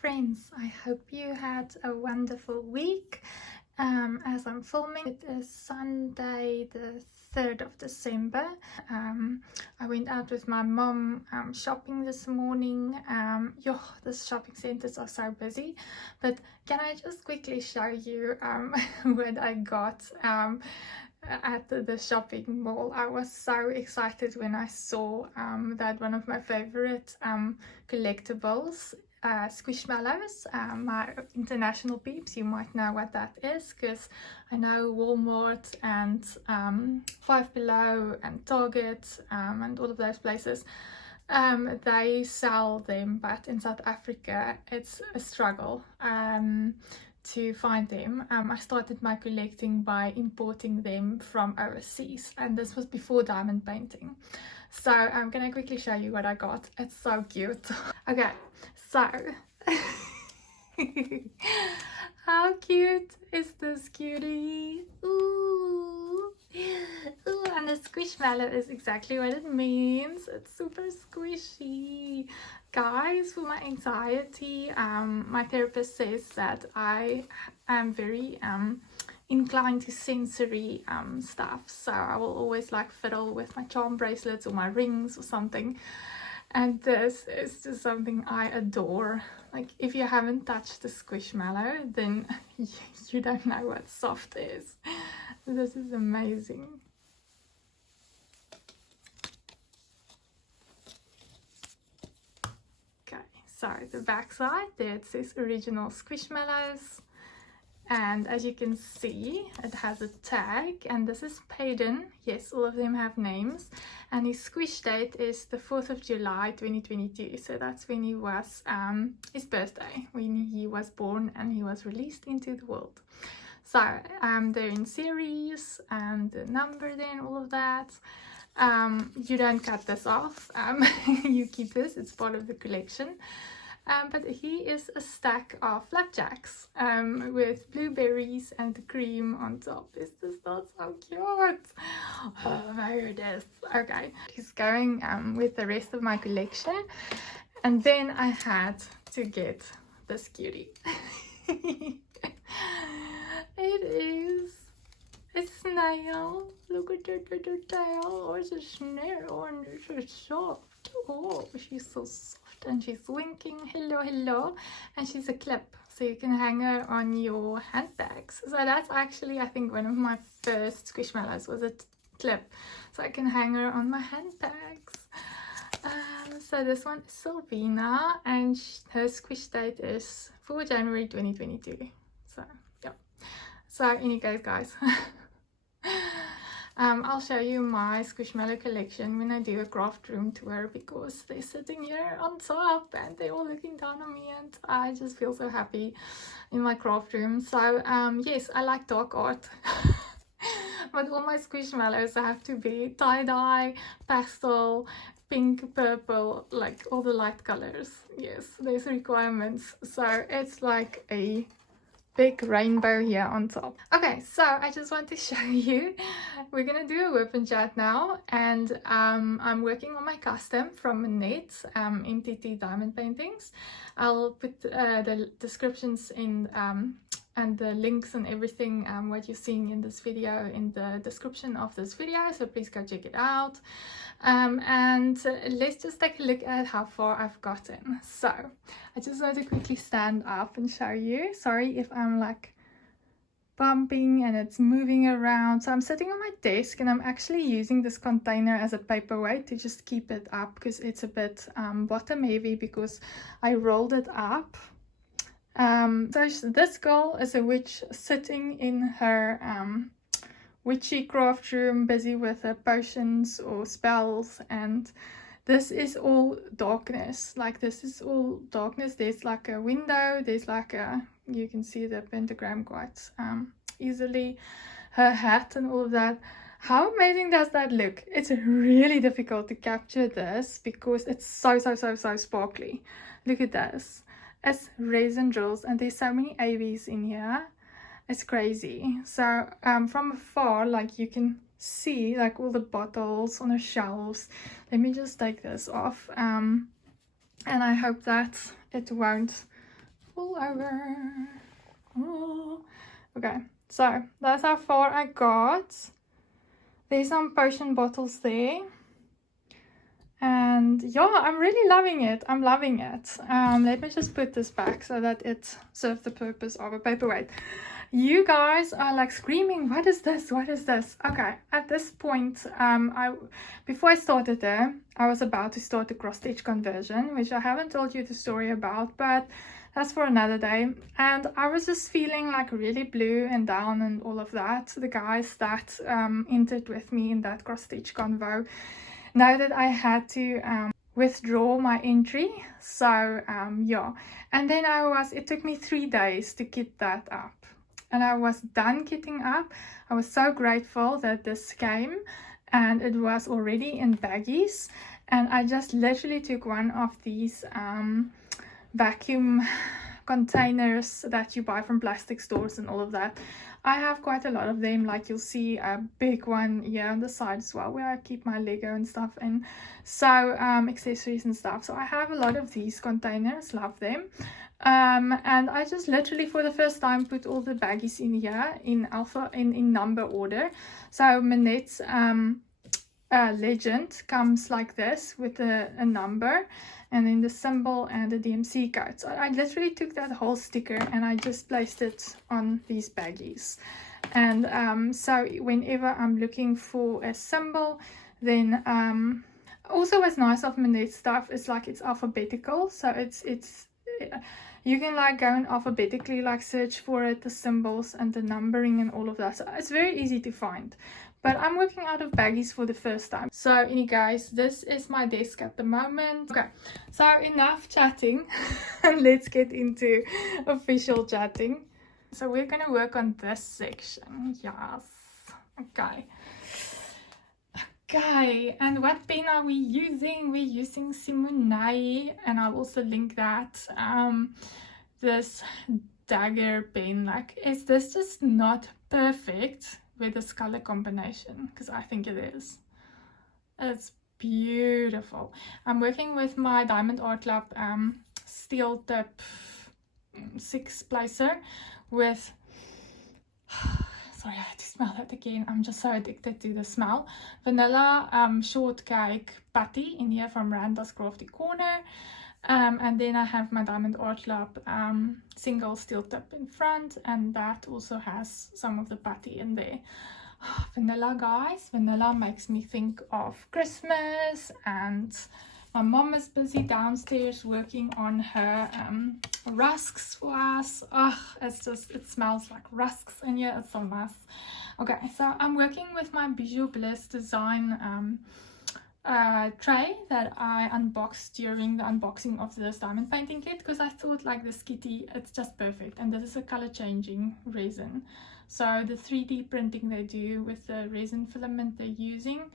friends, I hope you had a wonderful week. As I'm filming, it is Sunday the 3rd of December. I went out with my mom shopping this morning. The shopping centers are so busy, but can I just quickly show you what I got at the shopping mall? I was so excited when I saw that one of my favorite collectibles, Squishmallows, my international peeps, you might know what that is, because I know Walmart and Five Below and Target and all of those places, they sell them, but in South Africa it's a struggle to find them. I started my collecting by importing them from overseas, and this was before diamond painting. So I'm gonna quickly show you what I got. It's so cute. Okay, so how cute is this cutie? Ooh. Ooh, and the squishmallow is exactly what it means. It's super squishy. Guys, for my anxiety, my therapist says that I am very inclined to sensory stuff, so I will always like fiddle with my charm bracelets or my rings or something, and this is just something I adore. Like, if you haven't touched the squishmallow, then you don't know what soft is. This is amazing. Okay, so the back side, there it says original Squishmallows, and as you can see, it has a tag, and this is Payden. Yes, all of them have names, and his squish date is the 4th of July 2022, so that's when he was his birthday, when he was born and he was released into the world. So they're in series, and the number then, all of that. You don't cut this off, you keep this, it's part of the collection. But he is a stack of flapjacks with blueberries and cream on top. Is this not so cute? Oh my goodness. Okay, he's going with the rest of my collection, and then I had to get this cutie. It is a snail. Look at her little tail. Oh, it's a snail, and it's so soft. Oh, she's so soft, and she's winking. Hello, hello. And she's a clip, so you can hang her on your handbags. So that's actually, I think, one of my first Squishmallows was a clip, so I can hang her on my handbags. So this one is Sylvina, and her squish date is 4 January 2022. So yeah. So any case, guys, I'll show you my Squishmallow collection when I do a craft room tour, because they're sitting here on top and they're all looking down on me, and I just feel so happy in my craft room. So yes, I like dark art. But all my Squishmallows have to be tie-dye, pastel, pink, purple, like all the light colors. Yes, there's requirements. So it's like a big rainbow here on top. Okay, so I just want to show you, we're gonna do a WIP and chat now, and I'm working on my custom from net MTT diamond paintings. I'll put the descriptions in and the links and everything what you're seeing in this video in the description of this video, so please go check it out. And let's just take a look at how far I've gotten. So I just want to quickly stand up and show you. Sorry if I'm like bumping and it's moving around. So I'm sitting on my desk, and I'm actually using this container as a paperweight to just keep it up, because it's a bit bottom heavy because I rolled it up. So this girl is a witch sitting in her witchy craft room, busy with her potions or spells, and this is all darkness. Like, this is all darkness. There's like a window, there's like a, you can see the pentagram quite easily, her hat and all of that. How amazing does that look? It's really difficult to capture this because it's so sparkly. Look at this. It's resin drills, and there's so many ABs in here. It's crazy. So from afar, like, you can see like all the bottles on the shelves. Let me just take this off, and I hope that it won't fall over. Oh. Okay, so that's how far I got. There's some potion bottles there. And yeah, I'm really loving it. I'm loving it. Let me just put this back so that it serves the purpose of a paperweight. You guys are like screaming, what is this? What is this? Okay, at this point, before I started there, I was about to start the cross stitch conversion, which I haven't told you the story about, but that's for another day. And I was just feeling like really blue and down and all of that. The guys that entered with me in that cross stitch convo know that I had to withdraw my entry. So yeah, and then it took me 3 days to kit that up, and I was done kitting up. I was so grateful that this came, and it was already in baggies, and I just literally took one of these vacuum containers that you buy from plastic stores and all of that. I have quite a lot of them, like you'll see a big one here on the side as well, where I keep my Lego and stuff and so accessories and stuff. So I have a lot of these containers, love them. And I just literally for the first time put all the baggies in here in number order. So Manette's legend comes like this with a number, and then the symbol and the DMC code. So I literally took that whole sticker and I just placed it on these baggies. And so whenever I'm looking for a symbol, then also what's nice of Manette stuff is like it's alphabetical. So it's you can like go and alphabetically like search for it, the symbols and the numbering and all of that. So it's very easy to find. But I'm working out of baggies for the first time. So anyway guys, this is my desk at the moment. Okay, so enough chatting and let's get into official chatting. So we're gonna work on this section. Yes. Okay, and what pen are we using? We're using Simone, and I'll also link that. This dagger pen, like, is this just not perfect with this color combination? Because I think it is. It's beautiful. I'm working with my Diamond Art Club steel tip 6 placer with sorry, I had to smell that again. I'm just so addicted to the smell. Vanilla shortcake patty in here from Randall's Crafty Corner. And then I have my Diamond Art Club single steel tip in front, and that also has some of the patty in there. Vanilla, guys, vanilla makes me think of Christmas, and my mom is busy downstairs working on her rusks for us. It's just, it smells like rusks in here. It's so nice. Okay, so I'm working with my BijouBlissDesign tray that I unboxed during the unboxing of this diamond painting kit, because I thought like this kitty, it's just perfect. And this is a color changing resin. So the 3D printing they do with the resin filament they're using,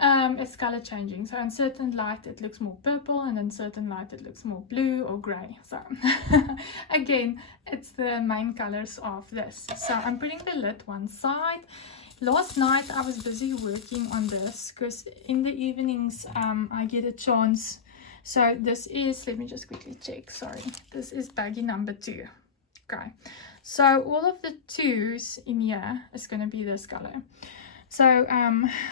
it's color changing. So in certain light it looks more purple, and in certain light it looks more blue or gray. So again, it's the main colors of this. So I'm putting the lid one side. Last night I was busy working on this because in the evenings I get a chance. So this is, let me just quickly check, sorry, this is baggie number 2. Okay, so all of the 2s in here is going to be this color. So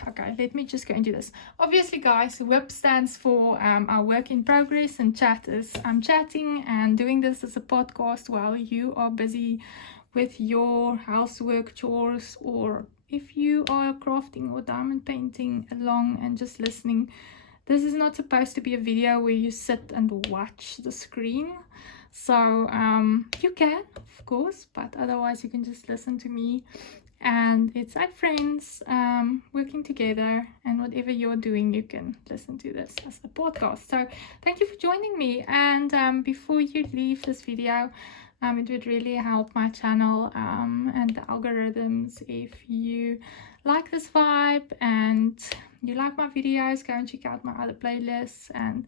okay, let me just go into this. Obviously guys, WIP stands for our work in progress, and chat is I'm chatting and doing this as a podcast while you are busy with your housework chores, or if you are crafting or diamond painting along and just listening. This is not supposed to be a video where you sit and watch the screen. So you can, of course, but otherwise you can just listen to me. And it's like friends working together, and whatever you're doing, you can listen to this as a podcast. So thank you for joining me. And before you leave this video, it would really help my channel and the algorithms if you like this vibe and you like my videos. Go and check out my other playlists, and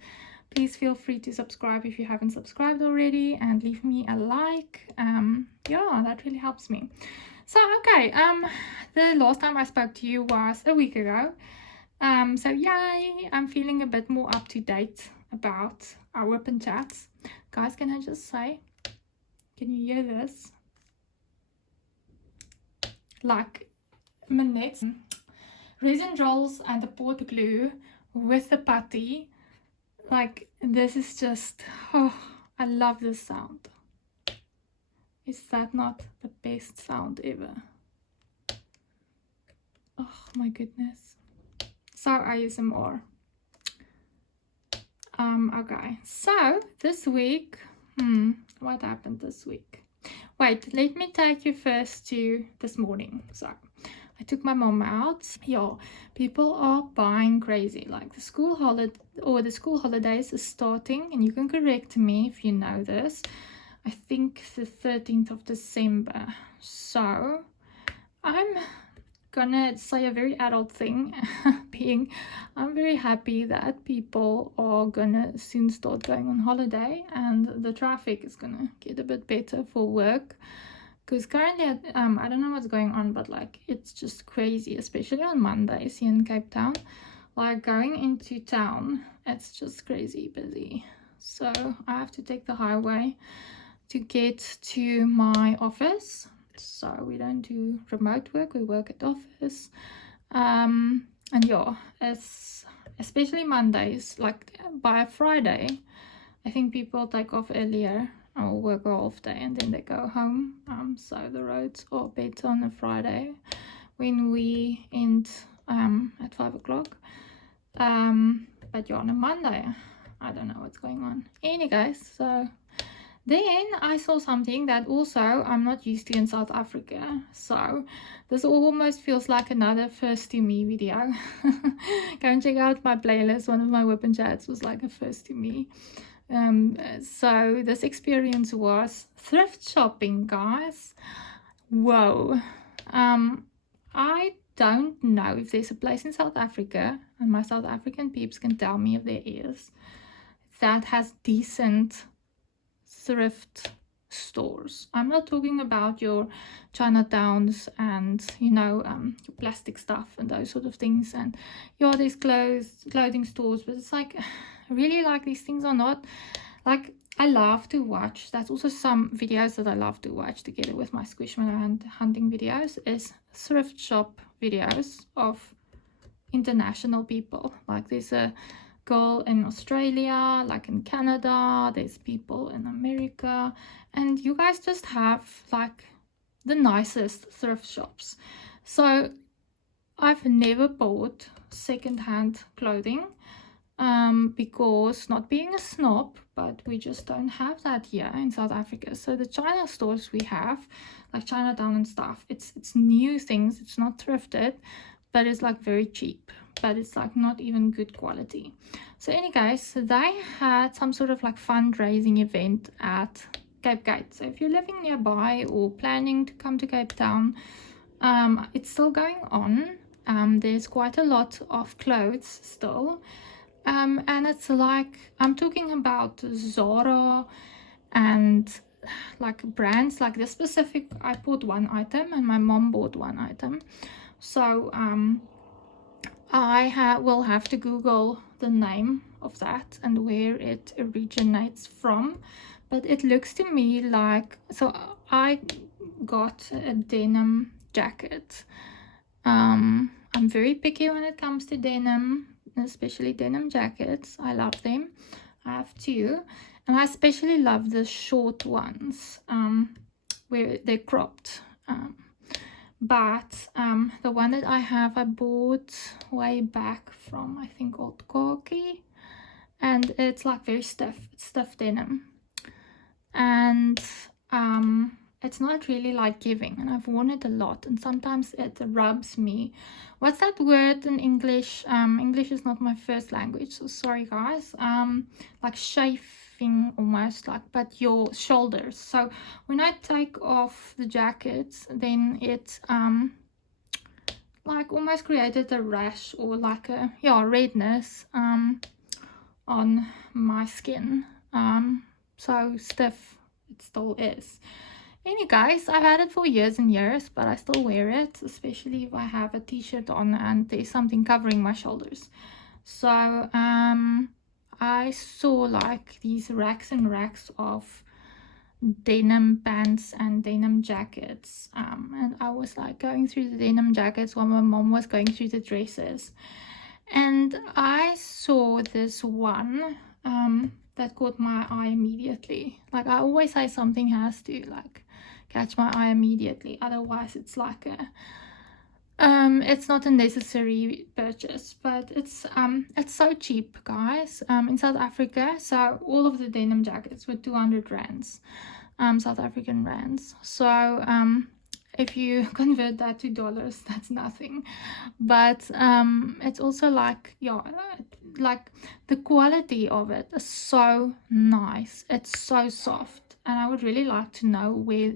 please feel free to subscribe if you haven't subscribed already, and leave me a like. Yeah, that really helps me. So okay, the last time I spoke to you was a week ago. So yay, I'm feeling a bit more up to date about our WIP and chats. Guys, can I just say, Can you hear this? Like Manette's resin rolls and the port glue with the putty. Like, this is just, oh, I love this sound. Is that not the best sound ever? Oh my goodness. So ASMR. Okay, so this week, what happened this week? Wait, let me take you first to this morning. So I took my mom out. Yeah, people are buying crazy. Like the school holidays is starting, and you can correct me if you know this. I think the 13th of December. So I'm gonna say a very adult thing, being I'm very happy that people are gonna soon start going on holiday and the traffic is gonna get a bit better for work, because currently I don't know what's going on, but like it's just crazy, especially on Mondays here in Cape Town. Like going into town, it's just crazy busy, so I have to take the highway to get to my office. So we don't do remote work, we work at office. And yeah, it's especially Mondays, like by Friday I think people take off earlier or work a half day and then they go home. So the roads are better on a Friday when we end at 5 o'clock. But yeah, on a Monday I don't know what's going on. Anyway guys, so then I saw something that also I'm not used to in South Africa. So this almost feels like another first to me video. Go and check out my playlist. One of my WIP and chats was like a first to me. So this experience was thrift shopping, guys. Whoa. I don't know if there's a place in South Africa, and my South African peeps can tell me if there is, that has decent thrift stores. I'm not talking about your Chinatowns and your plastic stuff and those sort of things, and yeah, there's clothing stores, but it's like really, like, these things are not like, I love to watch, that's also some videos that I love to watch together with my Squishmallow and hunting videos, is thrift shop videos of international people. Like there's a girl in Australia, like in Canada, there's people in America, and you guys just have like the nicest thrift shops. So I've never bought secondhand clothing because, not being a snob, but we just don't have that here in South Africa. So the China stores we have, like Chinatown and stuff, it's new things, it's not thrifted, but it's like very cheap, but it's like not even good quality. So anyway guys, they had some sort of like fundraising event at Cape Gate. So if you're living nearby or planning to come to Cape Town, it's still going on. There's quite a lot of clothes still, and it's like, I'm talking about Zara and like brands like this specific. I bought one item and my mom bought one item. So I will have to Google the name of that and where it originates from, but it looks to me like, so I got a denim jacket. I'm very picky when it comes to denim, especially denim jackets. I love them. I have two, and I especially love the short ones where they're cropped. But the one that I have, I bought way back from, I think, Old Khaki, and it's like very stiff. It's stiff denim, and it's not really like giving, and I've worn it a lot, and sometimes it rubs me. What's that word in English? English is not my first language, so sorry guys. Like chafing almost, like, but your shoulders. So when I take off the jacket, then it like almost created a rash or like a redness on my skin. So stiff it still is. Anyway guys, I've had it for years and years, but I still wear it, especially if I have a t-shirt on and there's something covering my shoulders. So I saw like these racks and racks of denim pants and denim jackets, and I was like going through the denim jackets while my mom was going through the dresses, and I saw this one that caught my eye immediately. Like, I always say something has to like catch my eye immediately, otherwise it's like a it's not a necessary purchase. But it's so cheap, guys, in South Africa. So all of the denim jackets were 200 rands, South African rands. So if you convert that to dollars, that's nothing. But it's also like, yeah, like the quality of it is so nice. It's so soft, and I would really like to know where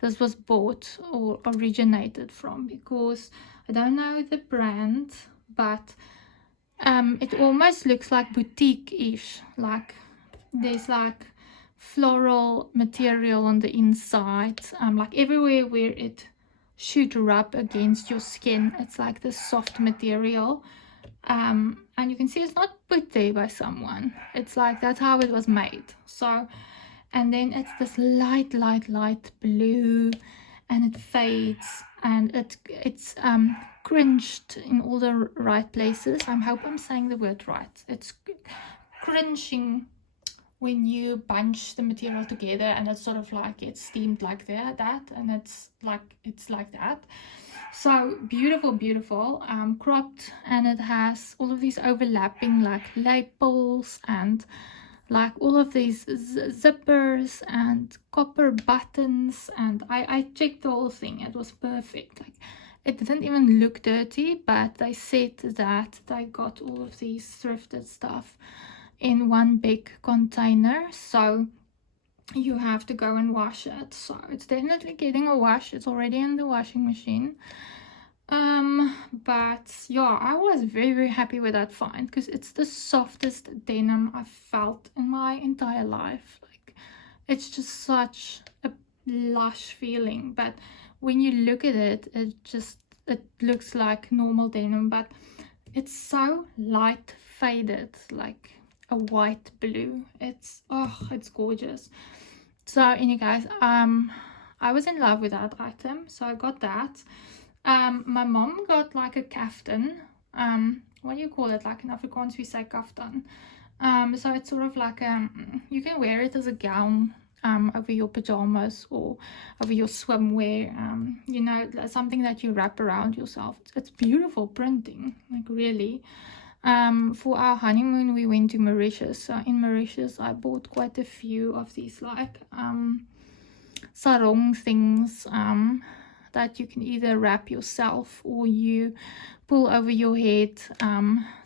this was bought or originated from, because I don't know the brand, but it almost looks like boutique-ish. Like there's like floral material on the inside, like everywhere where it should rub against your skin, it's like this soft material, and you can see it's not put there by someone. It's like that's how it was made. So, and then it's this light blue, and it fades, and it's cringed in all the right places. I hope I'm saying the word right. It's cringing when you bunch the material together, and it's sort of like it's steamed like that, and it's like that. So beautiful, cropped, and it has all of these overlapping like lapels and like all of these zippers and copper buttons, and I checked the whole thing. It was perfect. Like, it didn't even look dirty, but they said that they got all of these thrifted stuff in one big container, so you have to go and wash it. So it's definitely getting a wash. It's already in the washing machine. But yeah, I was very happy with that find, because it's the softest denim I've felt in my entire life. Like, it's just such a lush feeling, but when you look at it, it looks like normal denim, but it's so light faded, like a white blue. It's gorgeous. So anyway, guys, I was in love with that item, so I got that. My mom got like a kaftan, what do you call it? Like in Afrikaans we say kaftan. So it's sort of like you can wear it as a gown over your pajamas or over your swimwear, you know, something that you wrap around yourself. It's beautiful printing, like really. For our honeymoon we went to Mauritius. So in Mauritius I bought quite a few of these like sarong things that you can either wrap yourself or you pull over your head.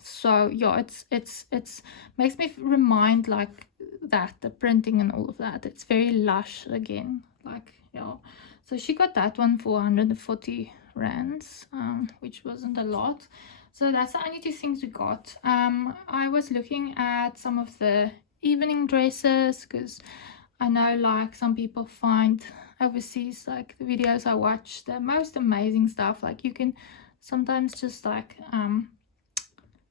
So yeah, it's makes me remind like that, the printing and all of that. It's very lush again, like, yeah. So she got that one for 140 rands, which wasn't a lot. So that's the only two things we got. I was looking at some of the evening dresses, because I know like some people find overseas, like the videos I watch, the most amazing stuff. Like you can sometimes just like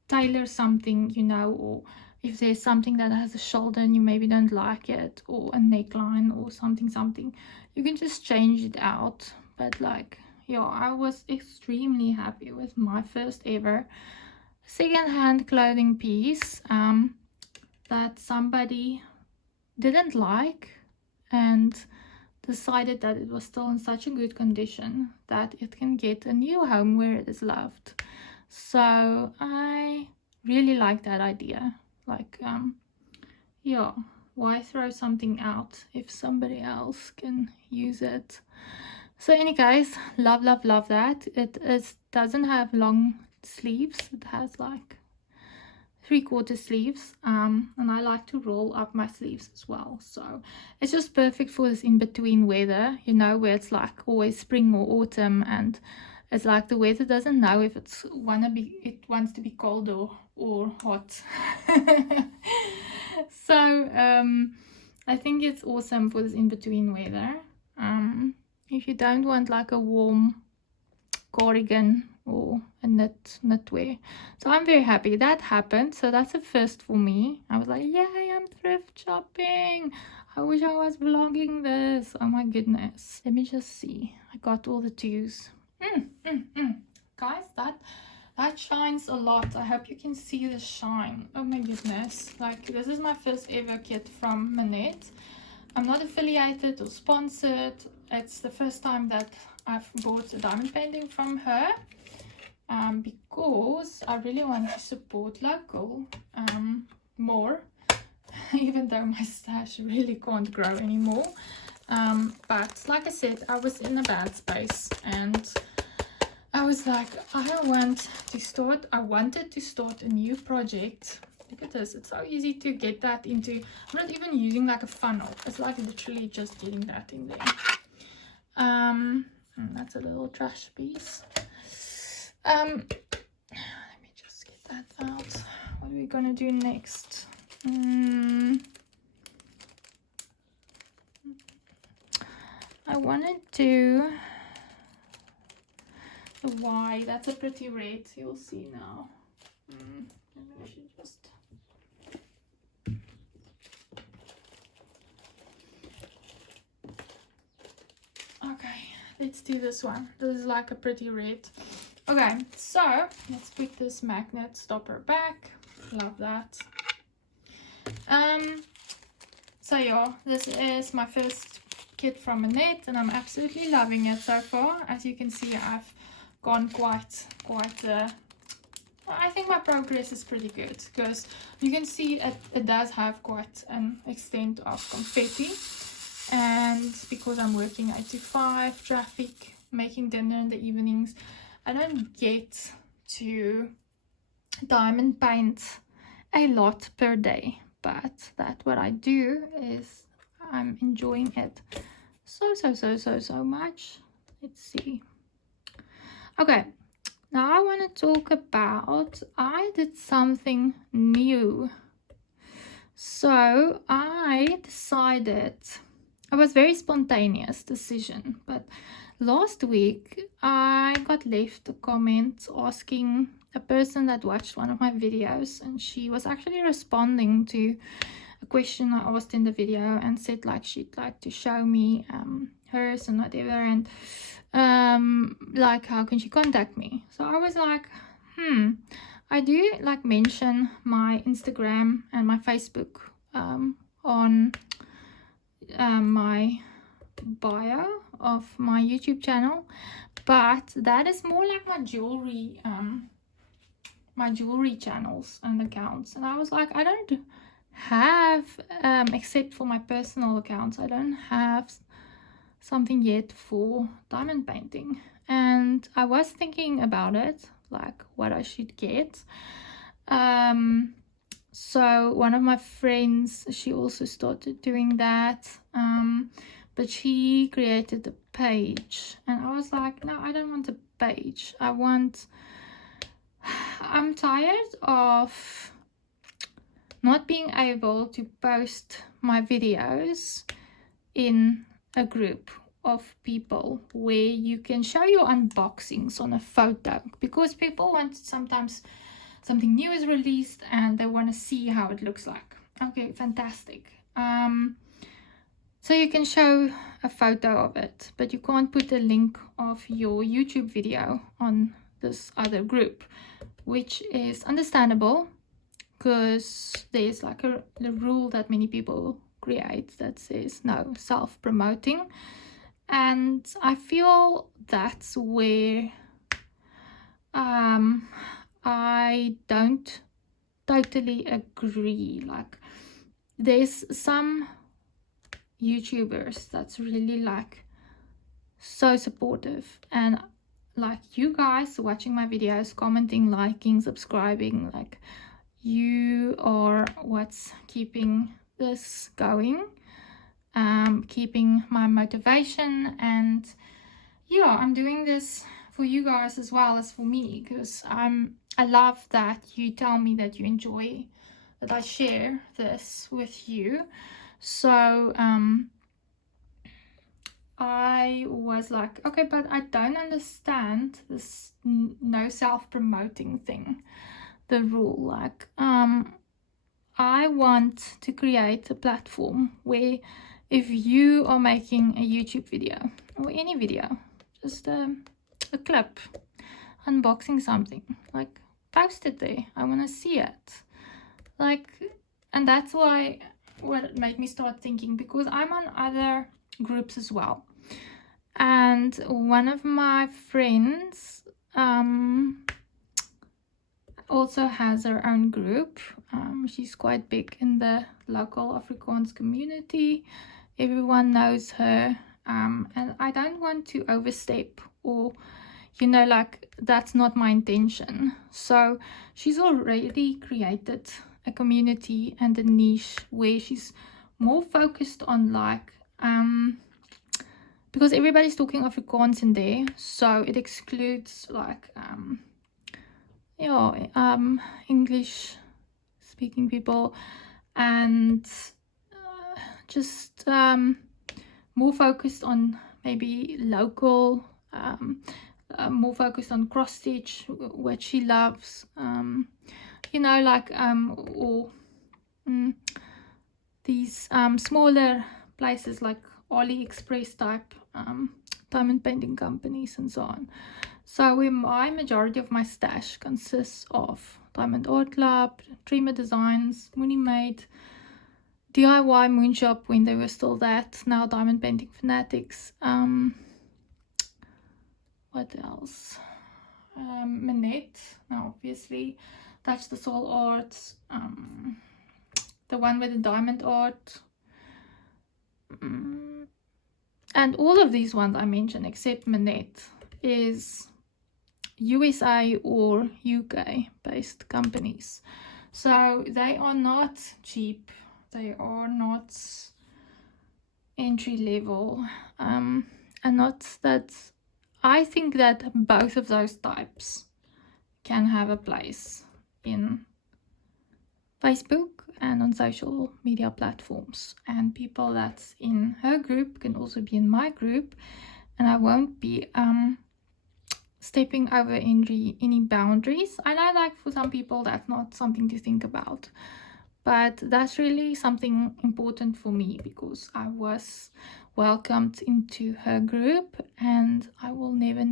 tailor something, you know, or if there's something that has a shoulder and you maybe don't like it, or a neckline or something, you can just change it out. But like, yeah, I was extremely happy with my first ever second-hand clothing piece that somebody didn't like and decided that it was still in such a good condition that it can get a new home where it is loved. So I really like that idea. Like, yeah, why throw something out if somebody else can use it? So anyway, guys, love that. It doesn't have long sleeves. It has like 3/4 sleeves, and I like to roll up my sleeves as well. So it's just perfect for this in-between weather, you know, where it's like always spring or autumn, and it's like the weather doesn't know if it wants to be cold or hot. So I think it's awesome for this in-between weather. If you don't want like a warm cardigan or a knitwear. So I'm very happy that happened. So that's a first for me. I was like, yay, I'm thrift shopping. I wish I was vlogging this. Oh my goodness. Let me just see. I got all the twos. Guys, that shines a lot. I hope you can see the shine. Oh my goodness. Like, this is my first ever kit from Manette. I'm not affiliated or sponsored. It's the first time that I've bought a diamond painting from her, because I really want to support local more, even though my stash really can't grow anymore. But like I said, I was in a bad space and I was like, I wanted to start a new project. Look at this, it's so easy to get that into. I'm not even using like a funnel, it's like literally just getting that in there. That's a little trash piece. Let me just get that out. What are we gonna do next? I want to do the Y. That's a pretty red, you'll see now. Maybe I should just... Okay, let's do this one. This is like a pretty red. Okay, so let's put this magnet stopper back. Love that. So yeah, this is my first kit from Manette and I'm absolutely loving it so far. As you can see, I've gone quite I think my progress is pretty good, because you can see it does have quite an extent of confetti. And because I'm working 8 to 5, traffic, making dinner in the evenings, I don't get to diamond paint a lot per day. But that what I do is I'm enjoying it so much. Let's see. Okay, now I want to talk about, I did something new. So I decided, it was very spontaneous decision, but last week I got left a comment asking a person that watched one of my videos, and she was actually responding to a question I asked in the video and said like she'd like to show me hers and whatever, and like how can she contact me. So I was like, I do like mention my Instagram and my Facebook on my bio of my YouTube channel, but that is more like my jewelry channels and accounts. And I was like, I don't have except for my personal accounts, I don't have something yet for diamond painting. And I was thinking about it, like what I should get. So one of my friends, she also started doing that, but she created a page, and I was like, no, I don't want a page. I'm tired of not being able to post my videos in a group of people where you can show your unboxings on a photo, because people want, sometimes something new is released and they want to see how it looks like. Okay, fantastic. So you can show a photo of it, but you can't put a link of your YouTube video on this other group, which is understandable, because there's like the rule that many people create that says no self-promoting. And I feel that's where I don't totally agree. Like, there's some YouTubers that's really like so supportive, and like you guys watching my videos, commenting, liking, subscribing, like you are what's keeping this going, keeping my motivation. And yeah, I'm doing this for you guys as well as for me, because I love that you tell me that you enjoy that I share this with you. So I was like, okay, but I don't understand this no self-promoting thing, the rule. Like, I want to create a platform where if you are making a YouTube video or any video, just a clip, unboxing something, like, post it there. I want to see it. Like, and that's why what made me start thinking, because I'm on other groups as well. And one of my friends also has her own group. She's quite big in the local Afrikaans community. Everyone knows her, and I don't want to overstep, or you know, like, that's not my intention. So she's already created a community and a niche where she's more focused on, like, because everybody's talking Afrikaans in there, so it excludes, like, English speaking people, and just more focused on maybe local, more focused on cross stitch, what she loves, you know, like, or these smaller places like AliExpress type diamond painting companies and so on. So my majority of my stash consists of Diamond Art Club, Dreamer Designs, Mooney Made, DIY Moonshop when they were still that, now Diamond Painting Fanatics. What else? Manette, now obviously, Touch the Soul Arts, the one with the diamond art. And all of these ones I mentioned, except Manette, is USA or UK based companies. So they are not cheap, they are not entry level, and not that. I think that both of those types can have a place in Facebook and on social media platforms, and people that's in her group can also be in my group, and I won't be stepping over any boundaries. I know, like, for some people that's not something to think about, but that's really something important for me, because I was welcomed into her group, and I will never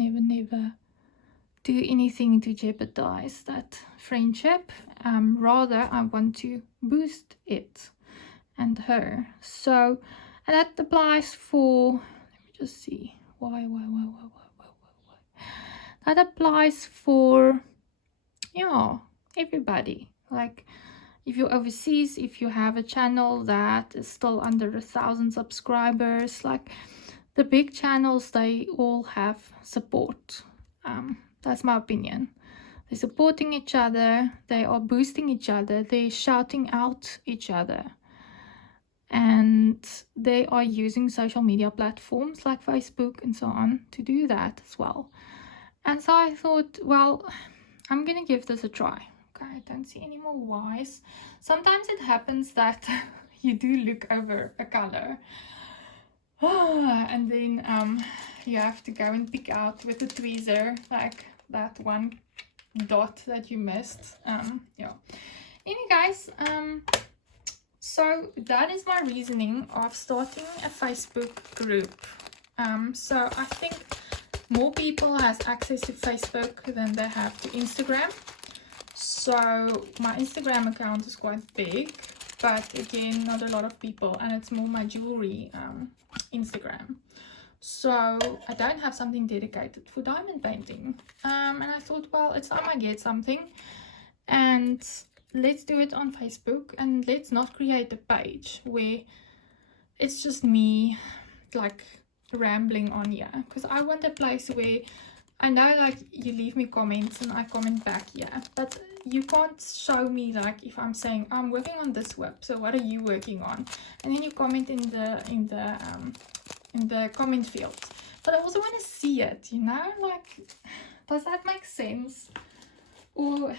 do anything to jeopardize that friendship. Rather, I want to boost it and her. So, and that applies for, let me just see, why. That applies for, yeah, everybody. Like, if you're overseas, if you have a channel that is still under 1,000 subscribers, like, the big channels, they all have support. That's my opinion. They're supporting each other, they are boosting each other, they're shouting out each other, and they are using social media platforms like Facebook and so on to do that as well. And so I thought, well, I'm gonna give this a try. Okay, I don't see any more whys. Sometimes it happens that you do look over a color, and then you have to go and pick out with a tweezer, like, that one dot that you missed. Yeah. Anyway, guys, so that is my reasoning of starting a Facebook group. So I think more people has access to Facebook than they have to Instagram. So my Instagram account is quite big, but again, not a lot of people, and it's more my jewelry Instagram. So I don't have something dedicated for diamond painting. And I thought, well, it's time I get something, and let's do it on Facebook, and let's not create a page where it's just me, like, rambling on here, because I want a place where I know, like, you leave me comments and I comment back, yeah, but you can't show me, like, if I'm saying I'm working on this WIP, so what are you working on, and then you comment in the comment field. But I also want to see it, you know, like, does that make sense? Or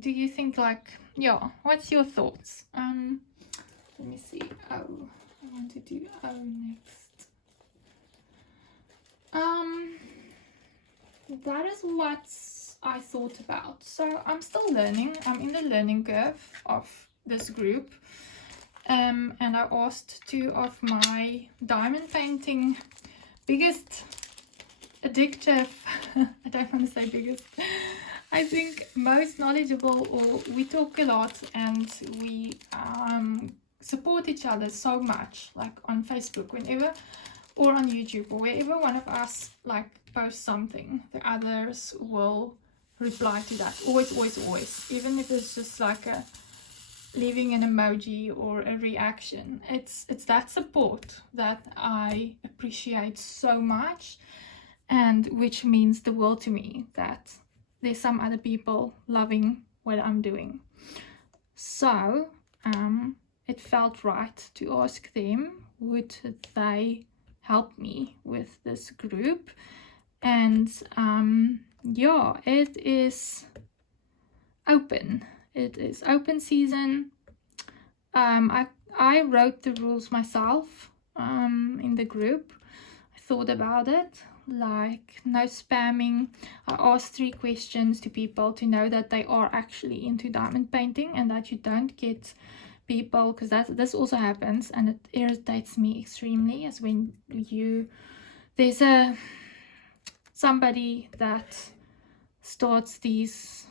do you think, like, yeah, what's your thoughts? Let me see. Oh, I want to do next. that is what I thought about. So I'm still learning. I'm in the learning curve of this group. And I asked two of my diamond painting biggest addictive, I don't want to say biggest, I think most knowledgeable, or we talk a lot and we support each other so much, like on Facebook, whenever, or on YouTube, or wherever one of us like posts something, the others will reply to that. Always, even if it's just like a leaving an emoji or a reaction. It's that support that I appreciate so much, and which means the world to me, that there's some other people loving what I'm doing. So it felt right to ask them, would they help me with this group? And yeah, it is open. It is open season. I wrote the rules myself in the group. I thought about it, like no spamming. I asked 3 questions to people to know that they are actually into diamond painting, and that you don't get people, because this also happens and it irritates me extremely, as when there's somebody that starts these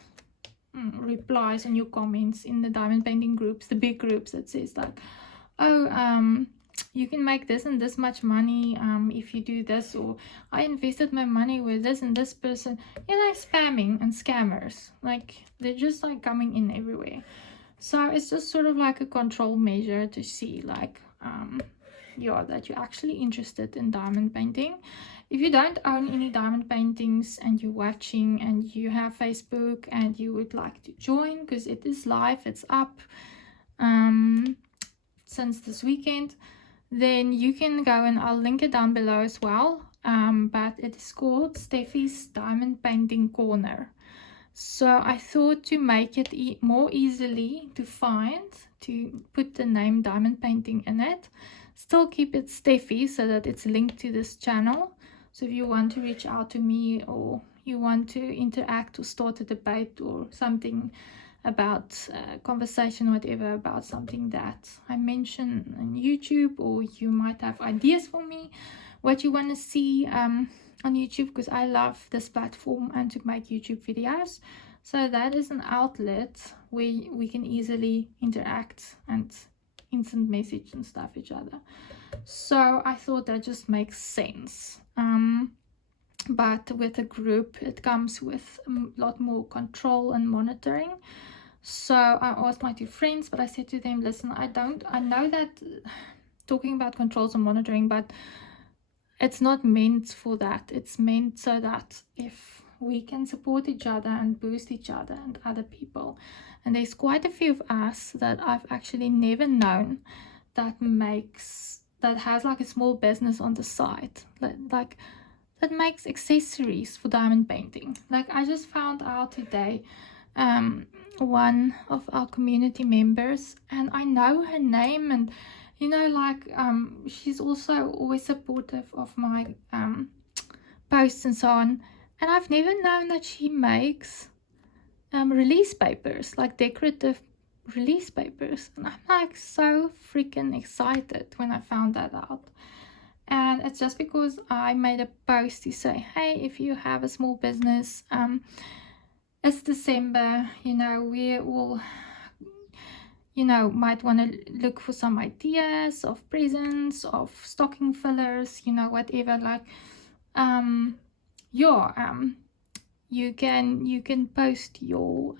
replies on your comments in the diamond painting groups, the big groups, that says like, oh, you can make this and this much money if you do this, or I invested my money with this and this person. Spamming and scammers, like they're just like coming in everywhere. So it's just sort of like a control measure to see like that you're actually interested in diamond painting. If you don't own any diamond paintings and you're watching and you have Facebook and you would like to join, because it is live, it's up since this weekend, then you can go, and I'll link it down below as well. But it is called Steffi's Diamond Painting Corner. So I thought to make it more easily to find, to put the name diamond painting in it, still keep it Steffi so that it's linked to this channel. So if you want to reach out to me, or you want to interact or start a debate or something about conversation, whatever, about something that I mention on YouTube, or you might have ideas for me, what you want to see on YouTube, because I love this platform and to make YouTube videos. So that is an outlet where we can easily interact and instant message and stuff each other. So I thought that just makes sense. But with a group, it comes with a lot more control and monitoring. So I asked my 2 friends, but I said to them, listen, I know that talking about controls and monitoring, but it's not meant for that. It's meant so that if we can support each other and boost each other and other people. And there's quite a few of us that I've actually never known that has like a small business on the side, like that makes accessories for diamond painting. Like I just found out today, one of our community members, and I know her name, and she's also always supportive of my posts and so on, and I've never known that she makes release papers, like decorative release papers. And I'm like so freaking excited when I found that out. And it's just because I made a post to say, hey, if you have a small business, it's December, we all might want to look for some ideas of presents, of stocking fillers, whatever, like you can post your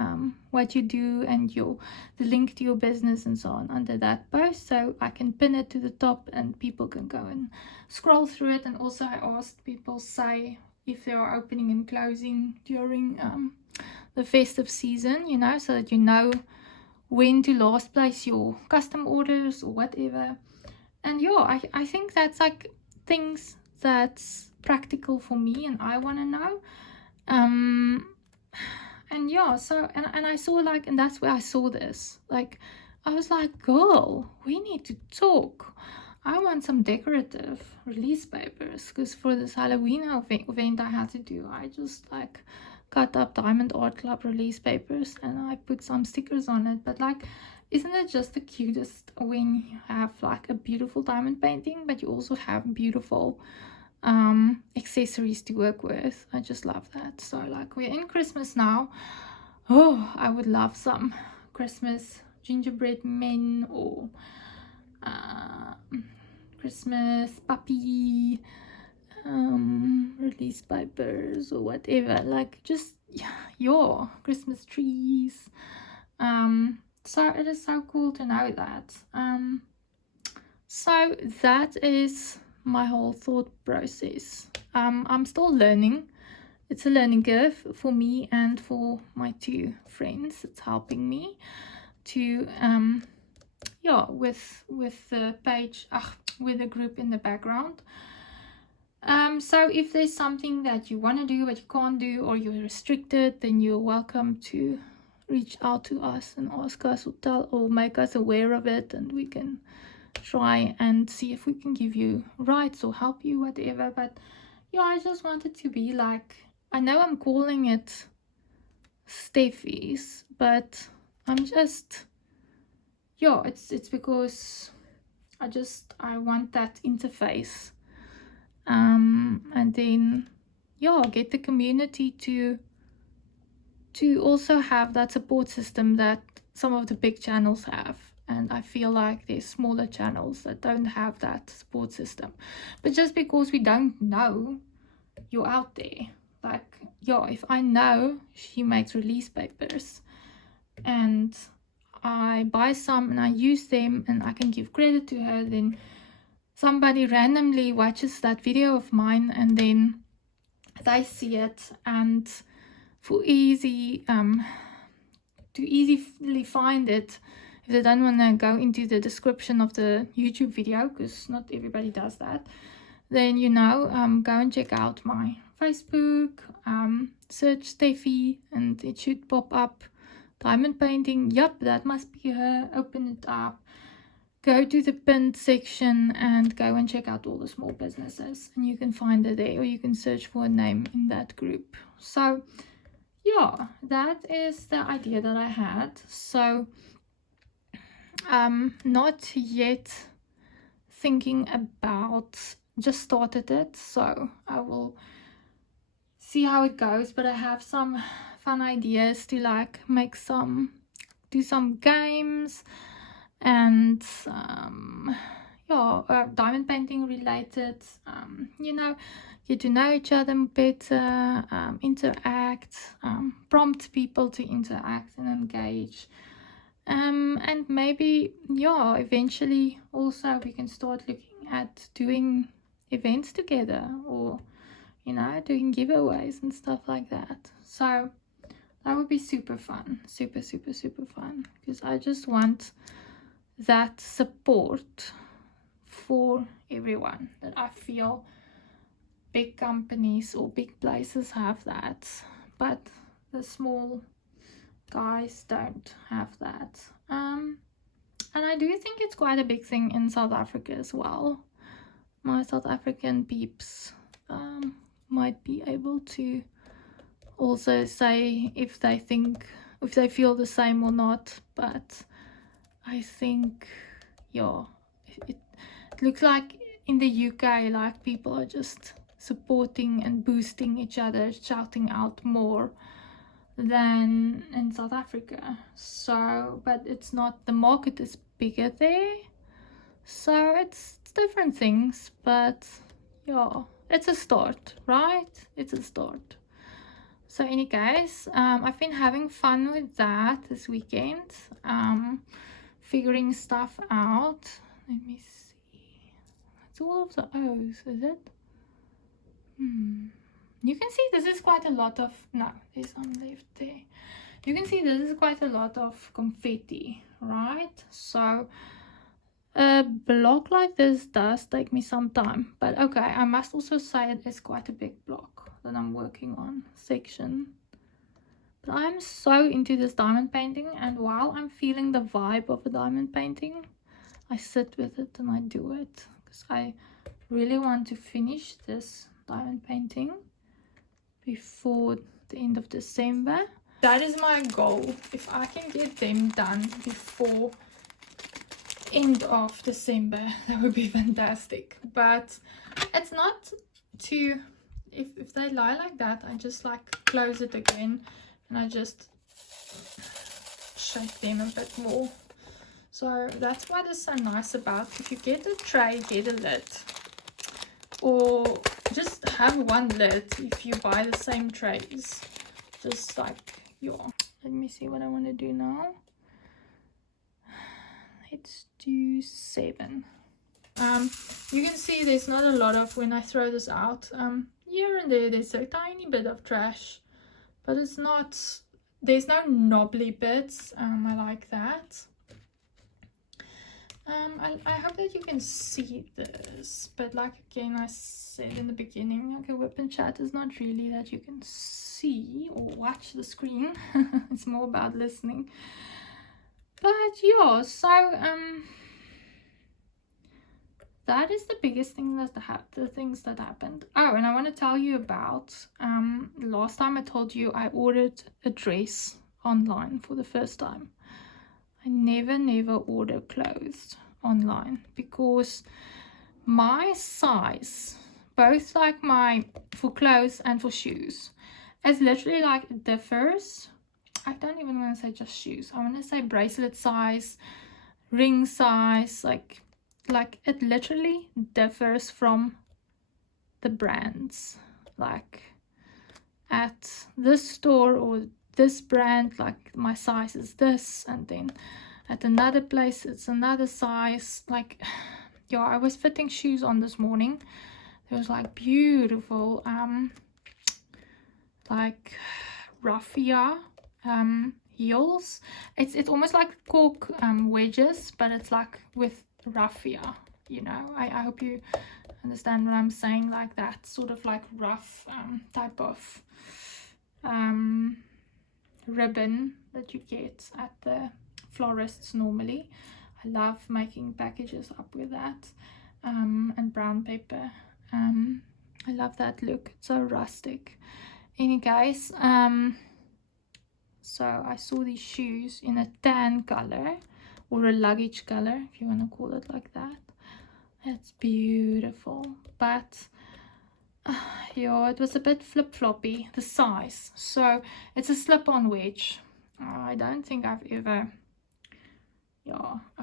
what you do and the link to your business and so on under that post, so I can pin it to the top and people can go and scroll through it. And also I asked people say if they are opening and closing during the festive season, so that you know when to last place your custom orders or whatever. And I think that's like things that's practical for me and I want to know. And I saw and that's where I saw this, I was like, girl, we need to talk. I want some decorative release papers, because for this Halloween event I had to do, I just like cut up Diamond Art Club release papers and I put some stickers on it. But like, isn't it just the cutest when you have like a beautiful diamond painting but you also have beautiful accessories to work with? I just love that. So like, we're in Christmas now. Oh, I would love some Christmas gingerbread men, or Christmas puppy release papers, or whatever. Like, just your Christmas trees. So it is so cool to know that. So that is my whole thought process. I'm still learning. It's a learning curve for me and for my two friends. It's helping me to with the page, with the group in the background. So if there's something that you want to do but you can't do, or you're restricted, then you're welcome to reach out to us and ask us, or tell, or make us aware of it, and we can try and see if we can give you rights or help you, whatever. But yeah, I just wanted to be like, I know I'm calling it Steffi's, but I'm just, yeah, it's because I want that interface, and then yeah, get the community to also have that support system that some of the big channels have. And I feel like there's smaller channels that don't have that support system. But just because we don't know you're out there, like, yeah, if I know she makes release papers and I buy some and I use them and I can give credit to her, then somebody randomly watches that video of mine and then they see it, and for easy to easily find it, if they don't want to go into the description of the YouTube video, because not everybody does that, then go and check out my Facebook, search Steffi, and it should pop up diamond painting. Yep, that must be her. Open it up, go to the pinned section and go and check out all the small businesses, and you can find it there, or you can search for a name in that group. So yeah, that is the idea that I had. So not yet thinking about, just started it, so I will see how it goes. But I have some fun ideas to like do some games and diamond painting related, get to know each other better, interact, prompt people to interact and engage, and maybe eventually also we can start looking at doing events together, or doing giveaways and stuff like that. So that would be super fun, super fun, because I just want that support for everyone. That I feel big companies or big places have that, but the small guys don't have that. And I do think it's quite a big thing in South Africa as well. My South African peeps might be able to also say if they feel the same or not. But I think it looks like in the UK, like, people are just supporting and boosting each other, shouting out more than in South Africa. So, but it's not, the market is bigger there, so it's different things. But it's a start, right? It's a start. So any case, I've been having fun with that this weekend, figuring stuff out. Let me see, it's all of the O's, is it? You can see this is quite a lot of, no, there's some left there. You can see this is quite a lot of confetti, right? So a block like this does take me some time, but okay, I must also say it is quite a big block that I'm working on, section. But I'm so into this diamond painting, and while I'm feeling the vibe of a diamond painting, I sit with it and I do it, because I really want to finish this diamond painting before the end of December. That is my goal. If I can get them done before end of December, that would be fantastic. But it's not to, if they lie like that, I just like close it again and I just shape them a bit more. So that's what is so nice about, if you get a tray, get a lid, or just have one lid if you buy the same trays. Just like your, let me see what I want to do now. Let's do 7. You can see there's not a lot of, when I throw this out, here and there's a tiny bit of trash, but it's not, there's no knobbly bits. I like that. I hope that you can see this, but like again I said in the beginning, okay, WIP and chat is not really that you can see or watch the screen. It's more about listening. But yeah, so that is the biggest thing that the things that happened. Oh, and I want to tell you about last time I told you I ordered a dress online for the first time. I never order clothes online because my size, both like my for clothes and for shoes, is literally like it differs. I don't even want to say just shoes. I want to say bracelet size, ring size, like it literally differs from the brands. Like at this store or this brand, like my size is this, and then at another place it's another size. Like yeah, I was fitting shoes on this morning. There was like beautiful like raffia heels. It's almost like cork wedges, but it's like with raffia, you know. I hope you understand what I'm saying, like that sort of like rough type of ribbon that you get at the florists normally. I love making packages up with that, and brown paper. I love that look. It's so rustic. Any guys, so I saw these shoes in a tan color, or a luggage color if you want to call it like that. It's beautiful, but yeah, it was a bit flip-floppy, the size. So it's a slip-on wedge. I don't think I've ever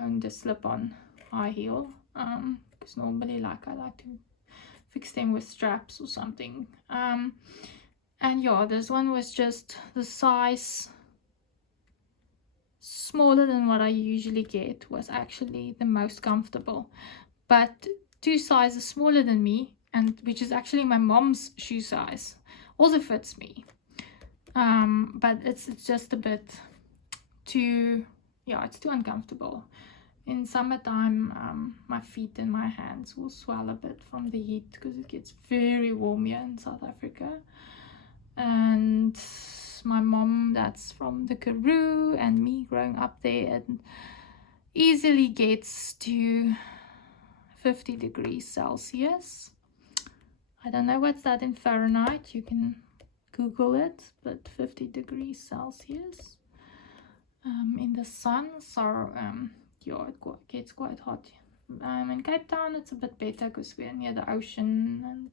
owned a slip-on high heel, because normally like I like to fix them with straps or something. And yeah, this one was just the size smaller than what I usually get, was actually the most comfortable. But 2 sizes smaller than me, and which is actually my mom's shoe size, also fits me. But it's just a bit too, yeah, it's too uncomfortable. In summertime, my feet and my hands will swell a bit from the heat because it gets very warm here in South Africa. And my mom, that's from the Karoo, and me growing up there, it easily gets to 50 degrees Celsius. I don't know what's that in Fahrenheit, you can Google it, but 50 degrees Celsius in the sun. So yeah, it gets quite hot. In Cape Town it's a bit better because we're near the ocean,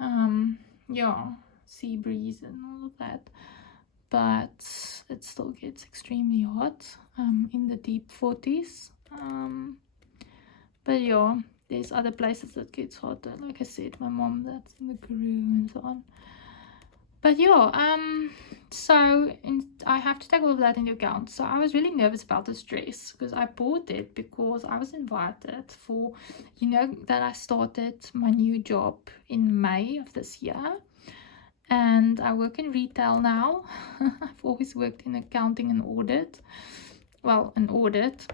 and yeah, sea breeze and all of that, but it still gets extremely hot, in the deep 40s. But yeah, there's other places that gets hotter, like I said, my mom, that's in the Karoo and so on. But yeah, so I have to take all of that into account. So I was really nervous about this dress because I bought it because I was invited for, you know, that I started my new job in May of this year. And I work in retail now. I've always worked in accounting and audit. Well, an audit.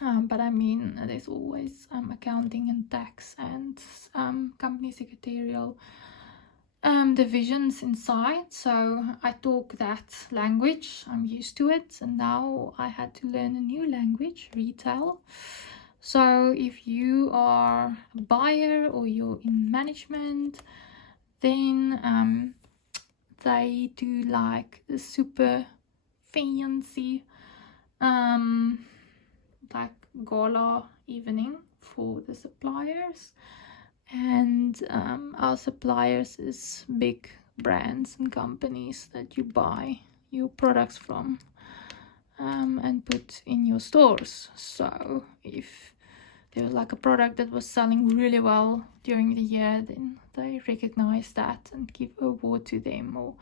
But I mean, there's always accounting and tax and company secretarial divisions inside. So I talk that language. I'm used to it. And now I had to learn a new language, retail. So if you are a buyer or you're in management, then they do like the super fancy like gala evening for the suppliers. And our suppliers is big brands and companies that you buy your products from and put in your stores. So if there was like a product that was selling really well during the year, then they recognize that and give an award to them. Or,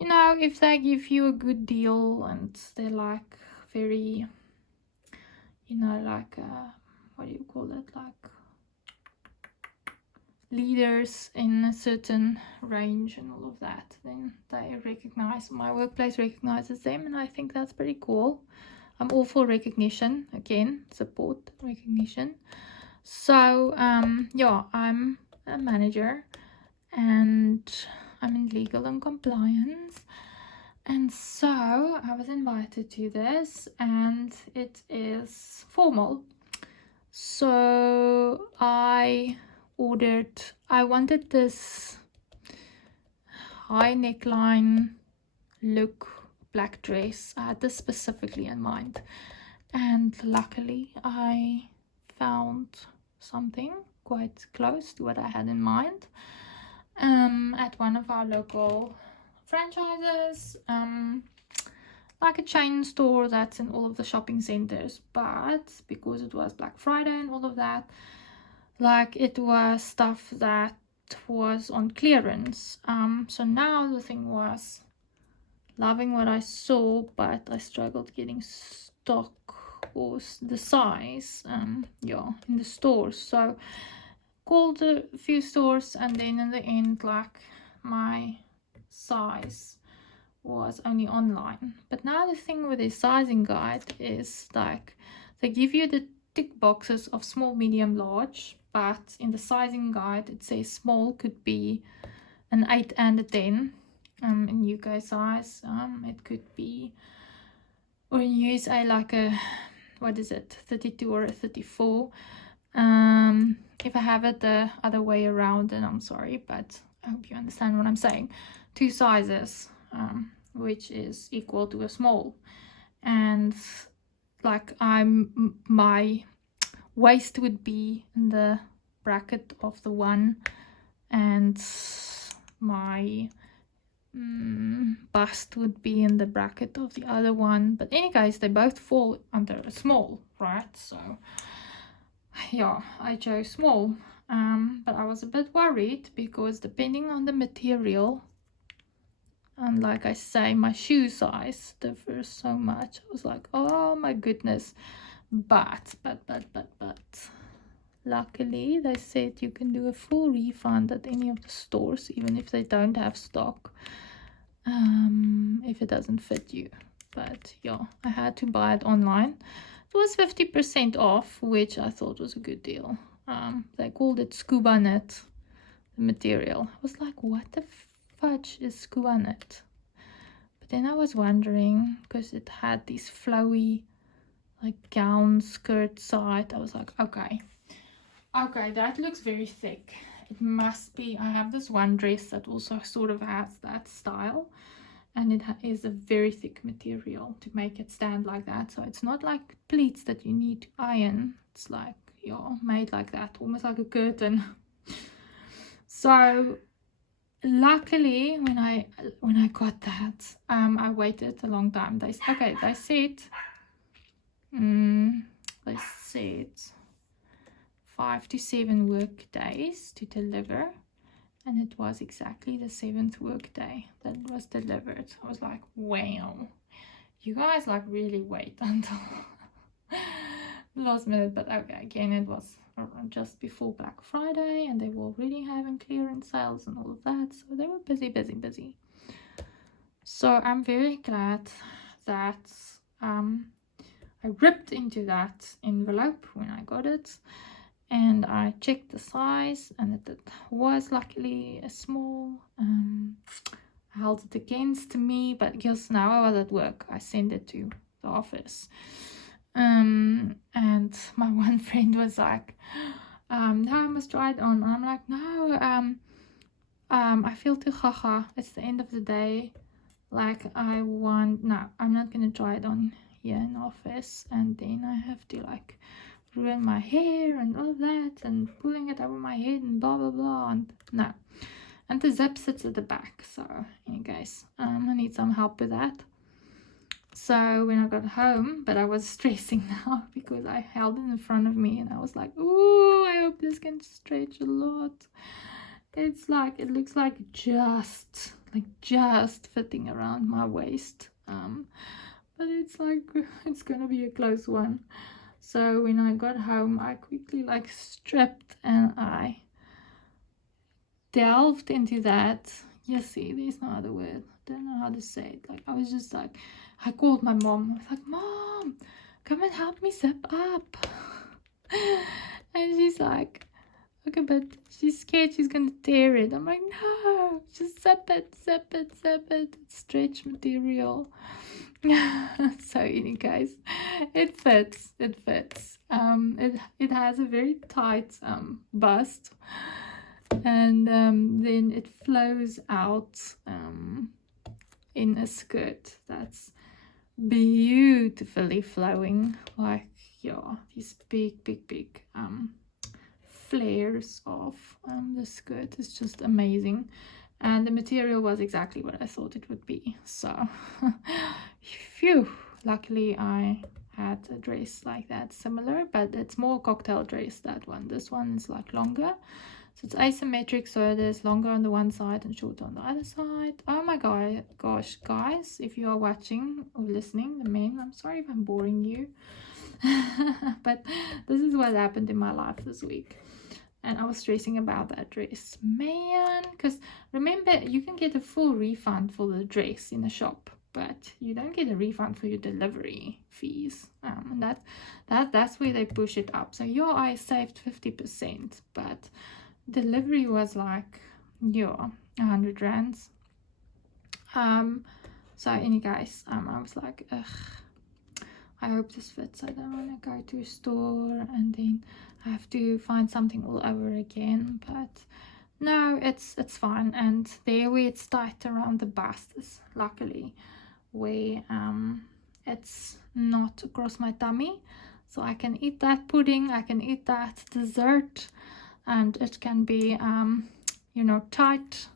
you know, if they give you a good deal and they're like very, you know, like what do you call it, like leaders in a certain range and all of that, then they recognize, my workplace recognizes them, and I think that's pretty cool. I'm all for recognition, again, support, recognition. So yeah, I'm a manager and I'm in legal and compliance, and so I was invited to this, and it is formal. So I wanted this high neckline look, black dress. I had this specifically in mind, and luckily I found something quite close to what I had in mind at one of our local franchises, like a chain store that's in all of the shopping centers. But because it was Black Friday and all of that, like it was stuff that was on clearance. So now the thing was, loving what I saw, but I struggled getting stock or the size yeah, in the stores. So called a few stores, and then in the end, like, my size was only online. But now the thing with the sizing guide is, like, they give you the tick boxes of small, medium, large, but in the sizing guide it says small could be an 8 and a 10. In UK size, it could be, or in USA, like a, what is it, 32 or a 34. If I have it the other way around, then I'm sorry, but I hope you understand what I'm saying. 2 sizes, which is equal to a small. And like, my waist would be in the bracket of the one, and my bust would be in the bracket of the other one. But in any case, they both fall under a small, right? So yeah, I chose small. But I was a bit worried because depending on the material, and like I say, my shoe size differs so much. I was like, oh my goodness. But luckily they said you can do a full refund at any of the stores, even if they don't have stock, if it doesn't fit you. But yeah, I had to buy it online. It was 50% off, which I thought was a good deal. They called it scuba net, the material. I was like, what the fudge is scuba net? But then I was wondering, because it had these flowy, like, gown skirt side. I was like, okay, that looks very thick. It must be. I have this one dress that also sort of has that style, and it is a very thick material to make it stand like that. So it's not like pleats that you need to iron. It's like, yeah, made like that, almost like a curtain. So luckily, when I got that, I waited a long time. They said 5 to 7 work days to deliver, and it was exactly the 7th work day that it was delivered. I was like, wow, you guys like really wait until the last minute. But okay, again, it was just before Black Friday, and they were already having clearance sales and all of that, so they were busy. So I'm very glad that I ripped into that envelope when I got it, and I checked the size, and it was luckily a small. I held it against me, but because now I was at work, I sent it to the office. And my one friend was like, no, I must try it on. And I'm like, no, I feel too haha. It's the end of the day. Like, no, I'm not gonna try it on here in office, and then I have to like ruin my hair and all of that, and pulling it over my head and blah blah blah, and no. And the zip sits at the back, so anyways, I need some help with that. So when I got home, but I was stressing now because I held it in front of me and I was like, oh, I hope this can stretch a lot. It's like, it looks like just fitting around my waist, but it's like, it's gonna be a close one. So when I got home, I quickly like stripped and I delved into that. You see, there's no other word, I don't know how to say it. Like, I was just like, I called my mom. I was like, Mom, come and help me zip up. And she's like, okay, but she's scared she's gonna tear it. I'm like, no, just zip it. It's stretch material. So anyway, guys, it fits. It has a very tight bust, and then it flows out in a skirt that's beautifully flowing, like, yeah, these big flares of the skirt is just amazing, and the material was exactly what I thought it would be. So phew, luckily I had a dress like that similar, but it's more cocktail dress, that one. This one is like longer, so it's asymmetric, so it is longer on the one side and shorter on the other side. Oh my gosh, guys, if you are watching or listening, the men, I'm sorry if I'm boring you. But this is what happened in my life this week, and I was stressing about that dress, man, because remember, you can get a full refund for the dress in the shop, but you don't get a refund for your delivery fees, and that's where they push it up. So yeah, I saved 50%, but delivery was like, yeah, 100 rands. So any guys, I was like, ugh, I hope this fits. I don't want to go to a store and then I have to find something all over again, but no, it's fine. And there where it's tight around the bust is luckily where it's not across my tummy, so I can eat that pudding, I can eat that dessert, and it can be you know, tight,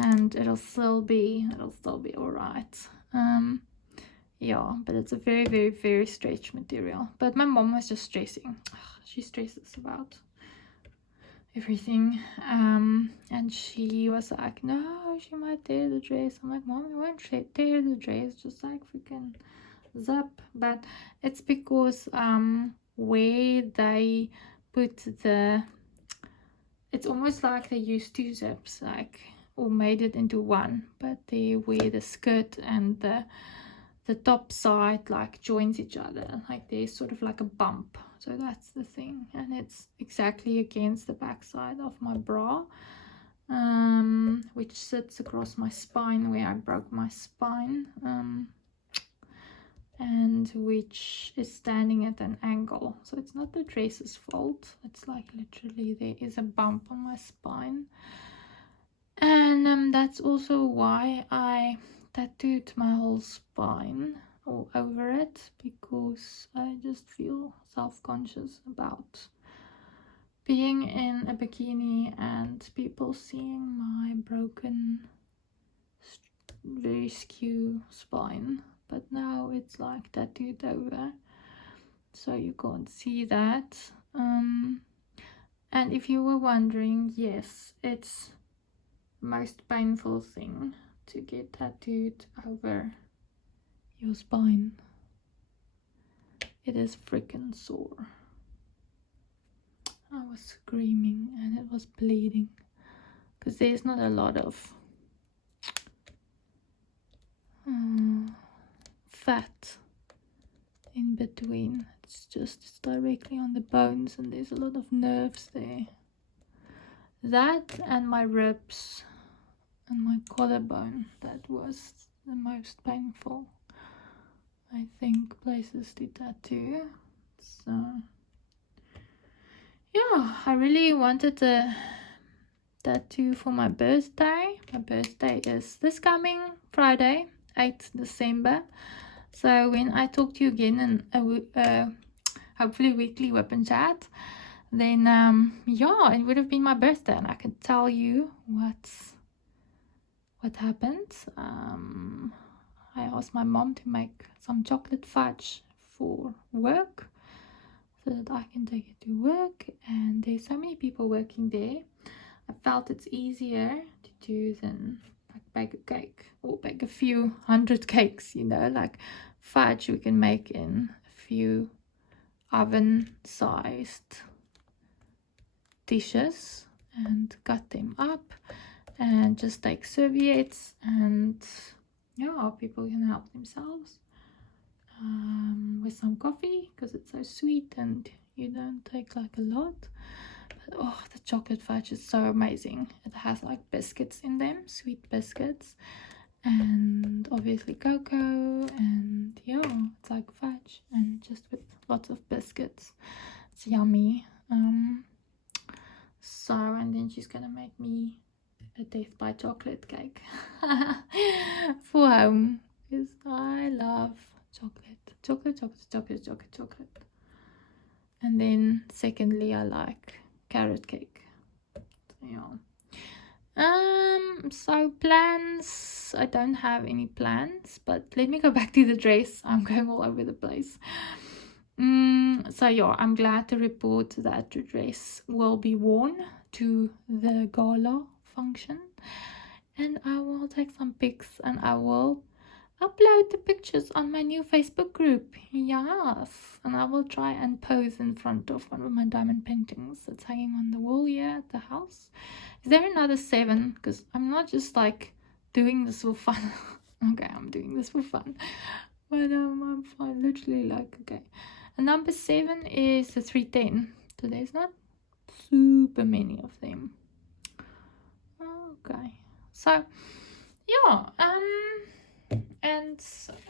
and it'll still be all right. Yeah, but it's a very stretch material. But my mom was just stressing. She stresses about everything, and she was like, no, she might tear the dress. I'm like, Mom, you won't tear the dress, just like freaking zip. But it's because where they put the, it's almost like they used two zips, like, or made it into one, but they where the skirt and the top side like joins each other, like there's sort of like a bump. So that's the thing, and it's exactly against the back side of my bra, which sits across my spine where I broke my spine, and which is standing at an angle. So it's not the dress's fault, it's like literally there is a bump on my spine, and that's also why I tattooed my whole spine all over it, because I just feel self-conscious about being in a bikini and people seeing my broken, very skew spine. But now it's like tattooed over, so you can't see that. And if you were wondering, yes, it's the most painful thing to get tattooed over your spine. It is freaking sore. I was screaming and it was bleeding because there's not a lot of fat in between. It's directly on the bones, and there's a lot of nerves there. That and my ribs and my collarbone, that was the most painful. I think places did that too. So yeah, I really wanted a tattoo for my birthday. My birthday is this coming Friday, 8th December. So when I talk to you again in hopefully weekly WIP and chat, then yeah, it would have been my birthday and I could tell you what happened. I asked my mom to make some chocolate fudge for work so that I can take it to work, and there's so many people working there. I felt it's easier to do than like bake a cake or bake a few hundred cakes, you know, like fudge we can make in a few oven sized dishes and cut them up and just take serviettes, and yeah, people can help themselves with some coffee because it's so sweet and you don't take like a lot. But oh, the chocolate fudge is so amazing. It has like biscuits in them, sweet biscuits, and obviously cocoa, and yeah, it's like fudge and just with lots of biscuits. It's yummy. So, and then she's gonna make me a death by chocolate cake for home because I love chocolate. And then secondly, I like carrot cake. So, yeah. So plans, I don't have any plans, but let me go back to the dress. I'm going all over the place. So yeah, I'm glad to report that the dress will be worn to the gala function, and I will take some pics and I will upload the pictures on my new Facebook group. Yes, and I will try and pose in front of one of my diamond paintings that's hanging on the wall here at the house. Is there another 7? Because I'm not just like doing this for fun. Okay, I'm doing this for fun, but I'm fine, literally, like, okay. And number 7 is the 310, so there's not super many of them. Okay, so yeah, and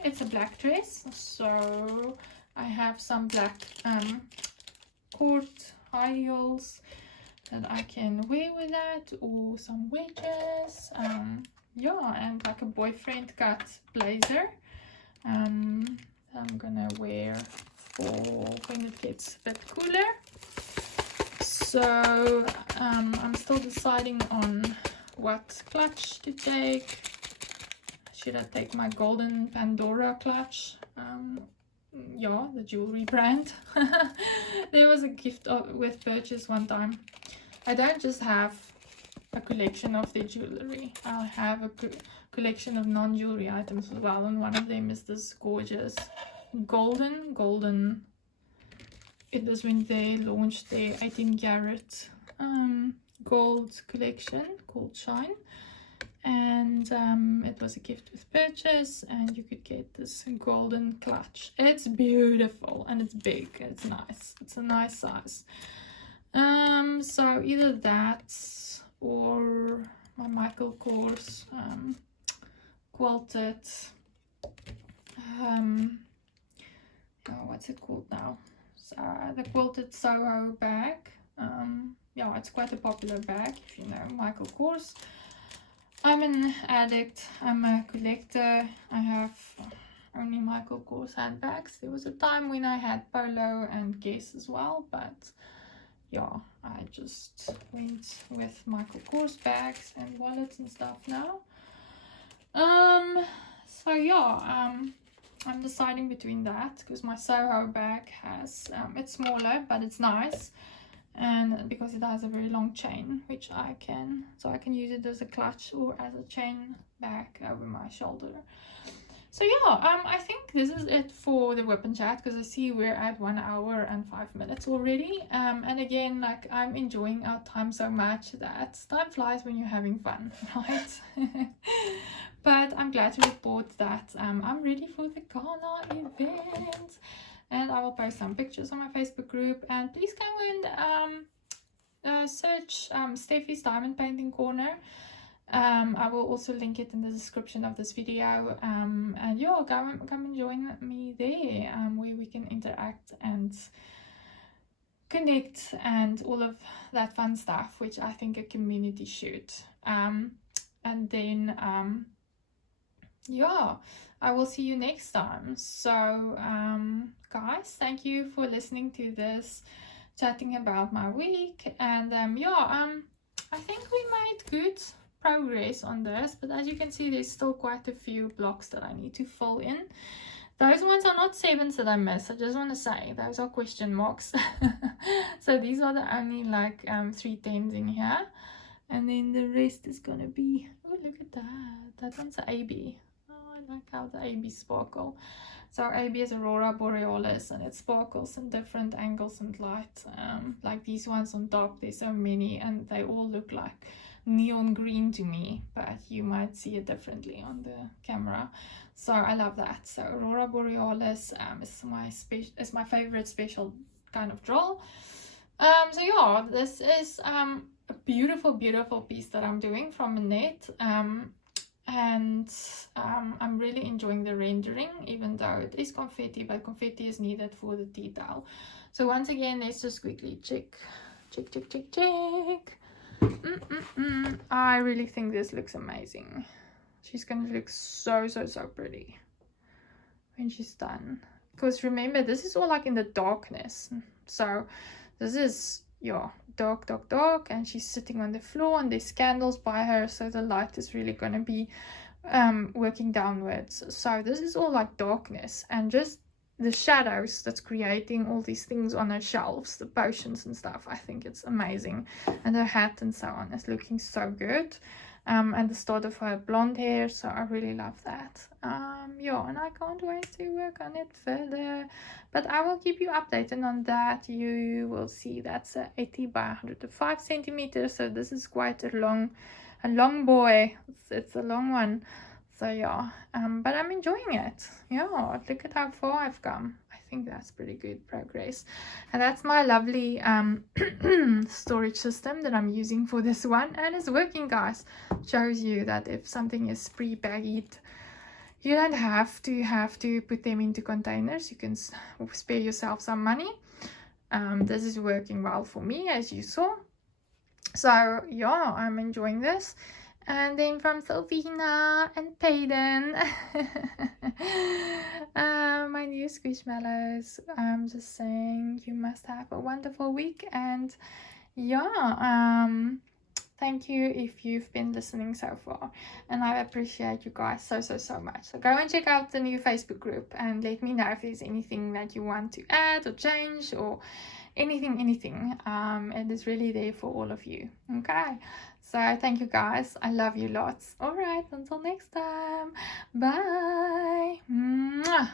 it's a black dress, so I have some black cord high heels that I can wear with that, or some wedges, yeah, and like a boyfriend cut blazer I'm gonna wear for when it gets a bit cooler. So I'm still deciding on what clutch to take. Should I take my golden Pandora clutch? Yeah, the jewelry brand. There was a gift with purchase one time. I don't just have a collection of their jewelry, I have a collection of non-jewelry items as well, and one of them is this gorgeous golden, it was when they launched their 18 karat gold collection called Shine, and it was a gift with purchase, and you could get this golden clutch. It's beautiful and it's big, it's nice, it's a nice size. So either that or my Michael Kors quilted what's it called now, so the quilted Soho bag. Yeah, it's quite a popular bag if you know Michael Kors. I'm an addict, I'm a collector, I have only Michael Kors handbags. There was a time when I had Polo and Guess as well, but yeah, I just went with Michael Kors bags and wallets and stuff now. So yeah, I'm deciding between that because my Soho bag has it's smaller but it's nice, and because it has a very long chain, which I can use it as a clutch or as a chain bag over my shoulder. So yeah, I think this is it for the WIP and chat, because I see we're at 1 hour and 5 minutes already. And again, like, I'm enjoying our time so much that time flies when you're having fun, right? But I'm glad to report that I'm ready for the gala event, and I will post some pictures on my Facebook group. And please go and search Steffi's Diamond Painting Corner. I will also link it in the description of this video, and yeah, come and join me there, where we can interact and connect and all of that fun stuff, which I think a community should. And then yeah, I will see you next time. So guys, thank you for listening to this chatting about my week. And yeah, I think we made good progress on this, but as you can see, there's still quite a few blocks that I need to fill in. Those ones are not 7s that I missed. I just want to say those are question marks. So these are the only like 3 10s in here, and then the rest is gonna be, oh look at that one's an AB. Oh, I like how the AB sparkle. So AB is Aurora Borealis, and it sparkles in different angles and light. Like these ones on top, there's so many, and they all look like neon green to me, but you might see it differently on the camera. So I love that. So Aurora Borealis is my favorite special kind of drill. So yeah, this is a beautiful piece that I'm doing from a net, and I'm really enjoying the rendering, even though it is confetti, but confetti is needed for the detail. So once again, let's just quickly check. I really think this looks amazing. She's gonna look so pretty when she's done, because remember, this is all like in the darkness. So this is, yeah, dark, and she's sitting on the floor and there's candles by her, so the light is really gonna be working downwards. So this is all like darkness, and just the shadows that's creating all these things on her shelves, the potions and stuff. I think it's amazing, and her hat and so on is looking so good. And the start of her blonde hair, so I really love that. Yeah, and I can't wait to work on it further, but I will keep you updated on that. You will see that's a 80 by 105 centimeters, so this is quite a long boy. It's a long one. So yeah, but I'm enjoying it. Yeah, look at how far I've come. I think that's pretty good progress. And that's my lovely storage system that I'm using for this one, and it's working, guys. Shows you that if something is pre-bagged, you don't have to put them into containers. You can spare yourself some money. This is working well for me, as you saw. So yeah, I'm enjoying this. And then from Sylvina and Payden, my new Squishmallows, I'm just saying you must have a wonderful week. And yeah, thank you if you've been listening so far, and I appreciate you guys so much. So go and check out the new Facebook group and let me know if there's anything that you want to add or change or anything. It is really there for all of you. Okay, so thank you guys, I love you lots. All right, until next time, bye. Mwah.